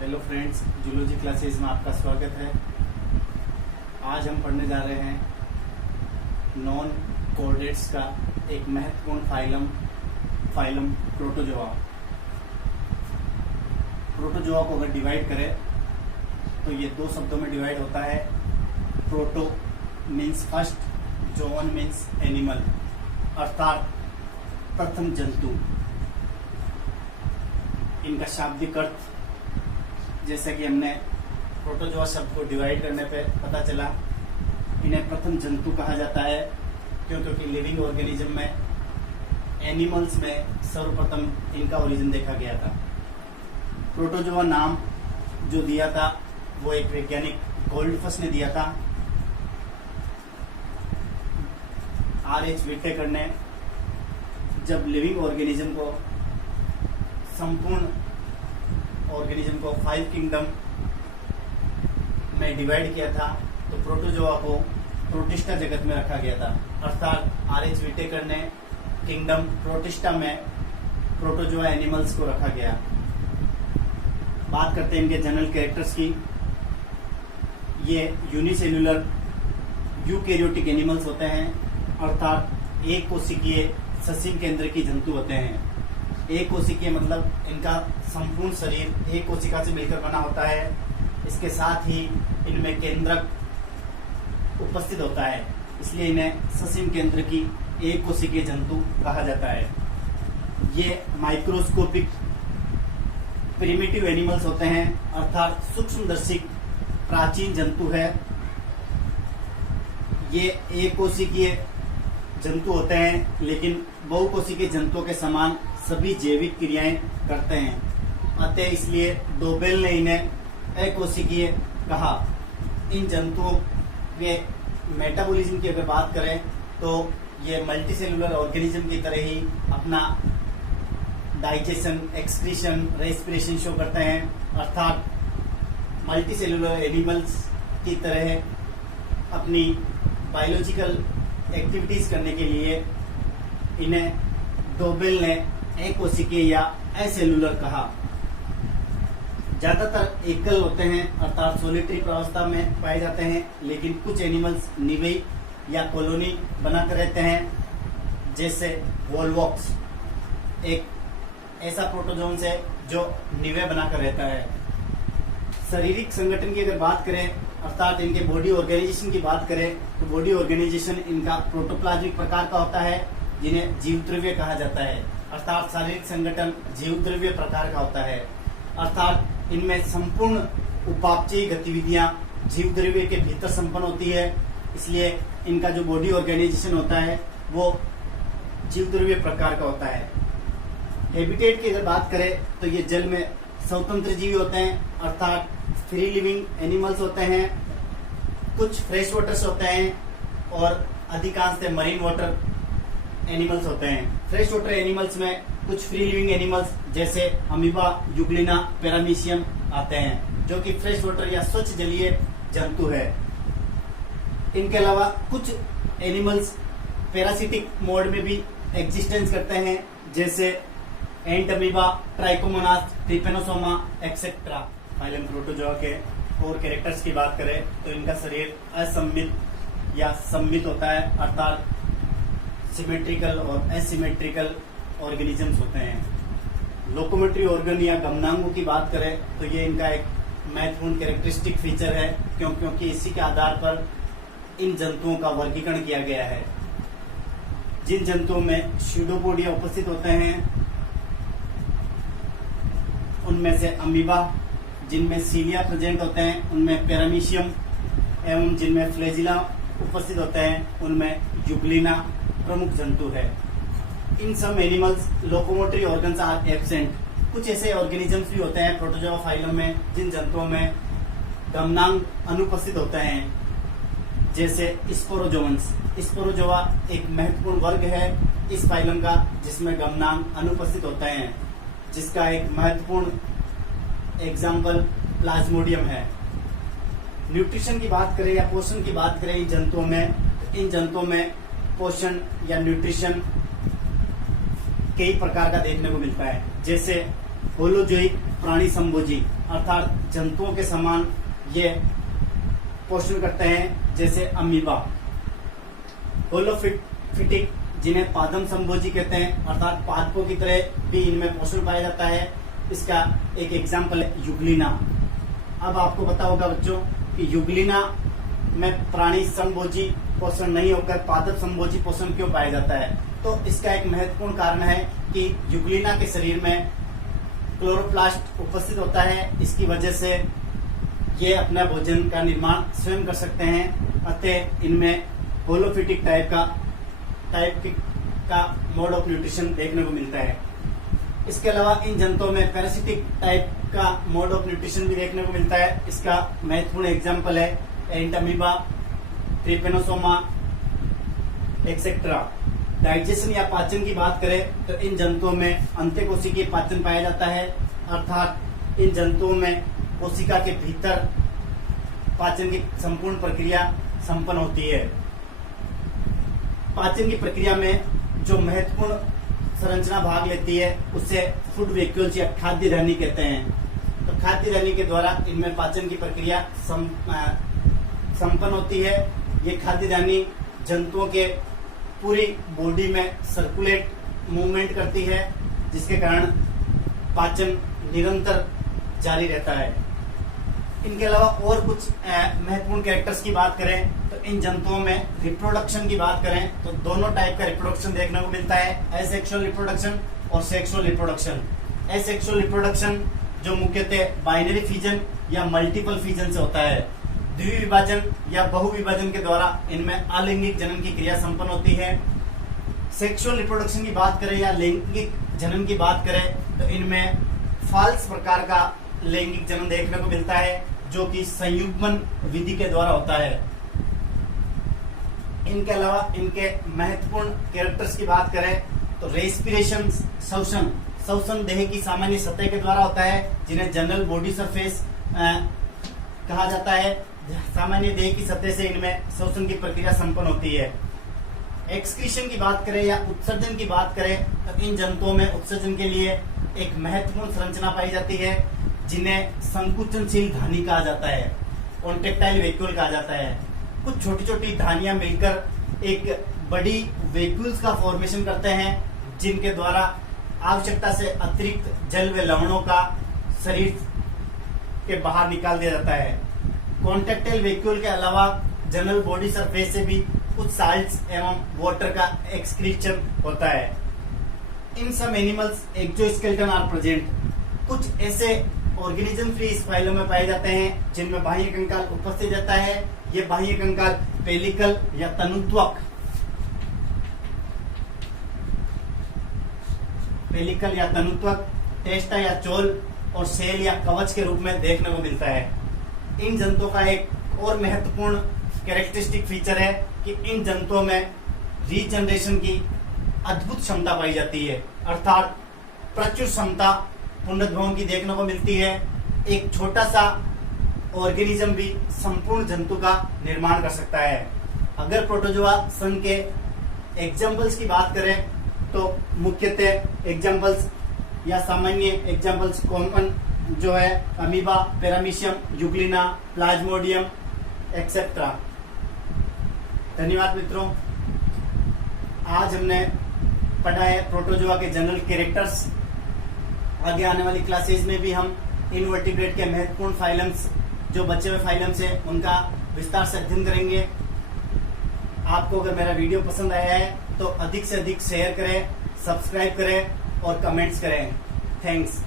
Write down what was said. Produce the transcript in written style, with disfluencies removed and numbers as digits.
Hello friends, zoology classes में आपका स्वागत है। आज हम पढ़ने जा रहे हैं नॉन कॉर्डेट्स का एक महत्वपूर्ण फाइलम प्रोटोजोआ। प्रोटोजोआ को अगर डिवाइड करें तो ये दो शब्दों में डिवाइड होता है। प्रोटो मीन्स फर्स्ट, जोवन मीन्स एनिमल, अर्थात प्रथम जंतु। इनका शाब्दिक अर्थ जैसे कि हमने प्रोटोजोआ शब्द को डिवाइड करने पे पता चला, इन्हें प्रथम जंतु कहा जाता है क्योंकि लिविंग ऑर्गेनिज्म में, एनिमल्स में सर्वप्रथम इनका ओरिजिन देखा गया था। प्रोटोजोआ नाम जो दिया था वो एक वैज्ञानिक गोल्डफस ने दिया था। R.H. विटेकर ने जब लिविंग ऑर्गेनिज्म को, संपूर्ण ऑर्गेनिज्म को 5 किंगडम में डिवाइड किया था तो प्रोटोजोआ को प्रोटिस्टा जगत में रखा गया था। अर्थात R.H. विटेकर ने किंगडम प्रोटिस्टा में प्रोटोजोआ एनिमल्स को रखा गया। बात करते हैं इनके जनरल कैरेक्टर्स की। ये यूनिसेल्युलर यूकैरियोटिक एनिमल्स होते हैं, अर्थात एक कोशिकीय ससीम केंद्र की जंतु होते हैं। एक कोशिकीय मतलब इनका संपूर्ण शरीर एक कोशिका से मिलकर बना होता है। इसके साथ ही इनमें केंद्रक उपस्थित होता है, इसलिए इन्हें ससीम केंद्र की एक कोशिकीय जंतु कहा जाता है। ये माइक्रोस्कोपिक प्रिमिटिव एनिमल्स होते हैं, अर्थात सूक्ष्मदर्शी प्राचीन जंतु है। ये एक कोशिकीय जंतु होते हैं, लेकिन बहुकोशिकीय जंतुओं के समान सभी जैविक क्रियाएं करते हैं। अतः इसलिए डोबेल ने इन्हें अकोशिकीय कहा। इन जंतुओं के मेटाबॉलिज्म की अगर बात करें तो ये मल्टीसेलुलर ऑर्गेनिज्म की तरह ही अपना डाइजेशन, एक्सक्रीशन, रेस्पिरेशन शो करते हैं, अर्थात मल्टीसेलुलर एनिमल्स की तरह अपनी बायोलॉजिकल एक्टिविटीज करने के लिए इन्हें डोबेल ने अकोशिकीय या असेलुलर कहा। ज्यादातर एकल होते हैं, अर्थात सोलिटरी प्रावस्था में पाए जाते हैं, लेकिन कुछ एनिमल्स निवेई या कॉलोनी बनाकर रहते हैं, जैसे वोल्वॉक्स एक ऐसा प्रोटोजोन्स है जो निवे बनाकर रहता है। शारीरिक संगठन की अगर बात करें, अर्थात इनके बॉडी ऑर्गेनाइजेशन की बात करें तो बॉडी ऑर्गेनाइजेशन इनका प्रोटोप्लाज्मिक प्रकार का होता है, जिन्हें जीवद्रव्य कहा जाता है। अर्थात शारीरिक संगठन जीवद्रव्य प्रकार का होता है, अर्थात इनमें संपूर्ण उपापचयी गतिविधियां जीवद्रव्य के भीतर संपन्न होती है, इसलिए इनका जो बॉडी ऑर्गेनाइजेशन होता है वो जीवद्रव्य प्रकार का होता है। हैबिटेट की अगर बात करें तो ये जल में स्वतंत्र जीवी होते हैं, अर्थात फ्री लिविंग एनिमल्स होते हैं। कुछ फ्रेश वाटर्स होते हैं और अधिकांशतः मरीन वाटर एनिमल्स होते हैं। फ्रेश वाटर एनिमल्स में कुछ फ्री लिविंग एनिमल्स जैसे अमीबा, यूग्लिना, पैरामीशियम आते हैं, जो कि फ्रेश वाटर या स्वच्छ जलीय जंतु है। इनके अलावा कुछ एनिमल्स पैरासिटिक मोड में भी एग्जिस्टेंस करते हैं, जैसे Entamoeba, trichomonas, trypanosoma etcetera. Phylum protozoa के और कैरेक्टर्स की बात करें तो इनका शरीर असममित या सम्मित होता है, अर्थात सिमेट्रिकल और एसिमेट्रिकल ऑर्गेनिजम्स होते हैं। लोकोमोटरी ऑर्गन या गमनांगों की बात करें तो ये इनका एक महत्वपूर्ण कैरेक्टरिस्टिक फीचर है, क्योंकि इसी के आधार पर इन जंतुओं का वर्गीकरण किया गया है। जिन जंतुओं में स्यूडोपोडिया उपस्थित होते हैं उनमें से अमीबा, जिनमें सीलिया प्रेजेंट होते हैं उनमें पैरामीशियम, एवं जिनमें फ्लैजिला उपस्थित होते हैं उनमें यूग्लिना प्रमुख जंतु है। इन सब animals locomotory organs are absent. कुछ ऐसे ऑर्गेनिजम्स भी होते हैं प्रोटोजोआ फाइलम में जिन जंतुओं में गमनांग अनुपस्थित होते हैं, जैसे स्पोरोजोअन्स। स्पोरोजोआ एक महत्वपूर्ण वर्ग है इस फाइलम का जिसमें गमनांग अनुपस्थित होते हैं, जिसका एक महत्वपूर्ण एग्जाम्पल प्लाज्मोडियम है। न्यूट्रिशन की बात करें या पोषण की बात करें इन जंतुओं में पोषण या न्यूट्रिशन कई प्रकार का देखने को मिलता है, जैसे होलोजोइक प्राणी संभोजी अर्थात जंतुओं के समान ये पोषण करते हैं, जैसे अमीबा। होलोफिटिक जिन्हें पादम संभोजी कहते हैं अर्थात पादपों की तरह भी इनमें पोषण पाया जाता है। इसका एक एग्जाम्पल है युग्लिना। अब आपको पता होगा बच्चों कि युग्लिना में प्राणी संभोजी पोषण नहीं होकर पादप संभोजी पोषण क्यों पाया जाता है। तो इसका एक महत्वपूर्ण कारण है कि युग्लिना के शरीर में क्लोरोप्लास्ट उपस्थित होता है। इसकी वजह से ये अपना भोजन का निर्माण स्वयं कर सकते हैं। अतः इनमें होलोफिटिक टाइप का मोड ऑफ न्यूट्रिशन देखने को मिलता है। इसके अलावा इन जंतुओं में पैरासिटिक टाइप का मोड ऑफ न्यूट्रिशन भी देखने को मिलता है। इसका महत्वपूर्ण एग्जाम्पल है एंट अमीबा, ट्रिपेनोसोमा एक्सेट्रा। डाइजेशन या पाचन की बात करें तो इन जंतुओं में अंत्यकोशिकीय पाचन पाया जाता है, अर्थात इन जंतुओं में कोशिका के भीतर पाचन की संपूर्ण प्रक्रिया संपन्न होती है। पाचन की प्रक्रिया में जो महत्वपूर्ण संरचना भाग लेती है उसे फूड वेक्यूल्स या खाद्य धमनी कहते हैं। तो खाद्य धमनी के द्वारा इनमें पाचन की प्रक्रिया संपन्न होती है। ये खाद्य धमनी जंतुओं के पूरी बॉडी में सर्कुलेट मूवमेंट करती है, जिसके कारण पाचन निरंतर जारी रहता है। इनके अलावा और कुछ महत्वपूर्ण कैरेक्टर्स की बात करें तो इन जंतुओं में रिप्रोडक्शन की बात करें तो दोनों टाइप का रिप्रोडक्शन देखने को मिलता है, एसेक्सुअल रिप्रोडक्शन और सेक्सुअल रिप्रोडक्शन। एसेक्सुअल रिप्रोडक्शन जो मुख्यतः बाइनरी फिजन या मल्टीपल फिजन से होता है। द्विविभाजन या बहुविभाजन के द्वारा इनमें अलैंगिक जनन की क्रिया संपन्न होती है। सेक्सुअल रिप्रोडक्शन की बात करें या लैंगिक जनन की बात करें तो इनमें फॉल्स प्रकार का लैंगिक जनन देखने को मिलता है, जो कि संयुग्मन विधि के द्वारा होता है। इनके अलावा इनके महत्वपूर्ण कैरेक्टर्स की बात करें तो रेस्पिरेशन, श्वसन देह की सामान्य सतह के द्वारा होता है, जिन्हें जनरल बॉडी सरफेस कहा जाता है। सामान्य देह की सतह से इनमें श्वसन की प्रक्रिया संपन्न होती है। एक्सक्रीशन की बात करें या उत्सर्जन की बात करें तो इन जंतुओं में उत्सर्जन के लिए एक महत्वपूर्ण संरचना पाई जाती है, जिन्हें संकुचनशील धानी कहा जाता है, कॉन्ट्रेक्टाइल वैक्यूल कहा जाता है। कुछ छोटी छोटी धानियां मिलकर एक बड़ी वैक्यूल्स का फॉर्मेशन करते हैं, जिनके द्वारा आवश्यकता से अतिरिक्त जल व लवणों का शरीर के बाहर निकाल दिया जाता है। कॉन्ट्रेक्टाइल वैक्यूल के अलावा जनरल बॉडी सरफेस से भी कुछ साल्ट्स एवं वाटर का एक्सक्रीशन होता है। In some animals exoskeleton are present. कुछ ऐसे ऑर्गेनिज्म फ्री इस फाइलों में पाए जाते हैं जिनमें बाह्य कंकाल उपस्थित रहता है। ये बाह्य कंकाल पेलिकल या तनुत्वक, टेस्टा या चोल और सेल या कवच के रूप में देखने को मिलता है। इन जंतुओं का एक और महत्वपूर्ण कैरेक्टरिस्टिक फीचर है कि इन जंतुओं में रीजनरेशन की अद्भुत क्षमता पाई जाती है, अर्थात प्रचुर क्षमता पुनरुद्भव की देखने को मिलती है। एक छोटा सा ऑर्गेनिज्म भी संपूर्ण जंतु का निर्माण कर सकता है। अगर प्रोटोजोआ संघ के एग्जाम्पल्स की बात करें तो मुख्यतः एग्जाम्पल्स या सामान्य एग्जाम्पल्स कॉमन जो है अमीबा, पैरामीशियम, युग्लिना, प्लाज्मोडियम एक्सेट्रा। धन्यवाद मित्रों, आज हमने पढ़ा है प्रोटोजोआ के जनरल कैरेक्टर्स। आगे आने वाली क्लासेज में भी हम इनवर्टिब्रेट के महत्वपूर्ण फाइलम्स जो बचे हुए फाइलम्स है उनका विस्तार से अध्ययन करेंगे। आपको अगर मेरा वीडियो पसंद आया है तो अधिक से अधिक शेयर करें, सब्सक्राइब करें और कमेंट्स करें। थैंक्स।